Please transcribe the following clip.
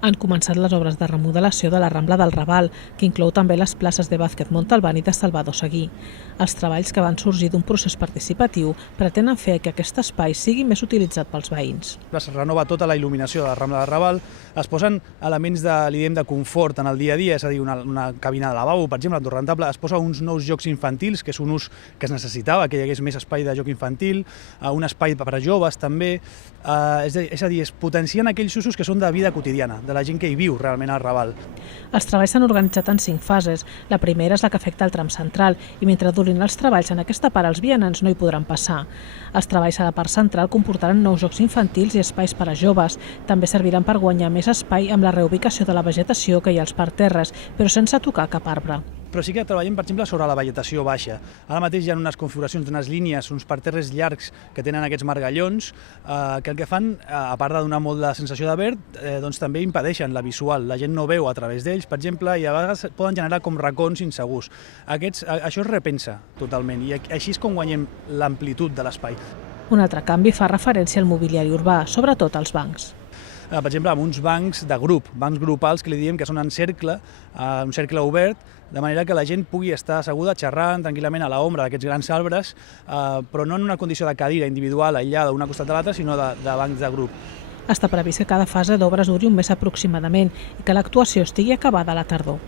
Han començat les obres de remodelació de la Rambla del Raval, que inclou també les places de Vázquez Montalbán i de Salvador Seguí. Els treballs, que van sorgir d'un procés participatiu, pretenen fer que aquest espai sigui més utilitzat pels veïns. Es renova tota la il·luminació de la Rambla del Raval, es posen elements de confort en el dia a dia, és a dir, una cabina de lavabo, per exemple, rentable, es posa uns nous jocs infantils, que és un ús que es necessitava, que hi hagués més espai de joc infantil, un espai per a joves també, és a dir, es potencien aquells usos que són de vida quotidiana, de la gent que hi viu realment al Raval. Els treballs s'han organitzat en 5 fases. La primera és la que afecta el tram central i mentre durin els treballs en aquesta part els vianants no hi podran passar. Els treballs a la part central comportaran nous jocs infantils i espais per a joves. També serviran per guanyar més espai amb la reubicació de la vegetació que hi ha als parterres, però sense tocar cap arbre. Però sí que treballem, per exemple, sobre la vegetació baixa. Ara mateix hi ha unes configuracions, unes línies, uns parterres llargs que tenen aquests margallons, que el que fan, a part de donar molt de sensació de verd, doncs també impedeixen la visual. La gent no veu a través d'ells, per exemple, i a vegades poden generar com racons insegurs. Això es repensa totalment, i així és com guanyem l'amplitud de l'espai. Un altre canvi fa referència al mobiliari urbà, sobretot als bancs. Per exemple, amb uns bancs de grup, bancs grupals que li diem que són en cercle, un cercle obert, de manera que la gent pugui estar asseguda xerrant tranquil·lament a l'ombra d'aquests grans arbres, però no en una condició de cadira individual aïllada d'una costat a l'altra, sinó de bancs de grup. Està previst que cada fase d'obres duri un mes aproximadament i que l'actuació estigui acabada a la tardor.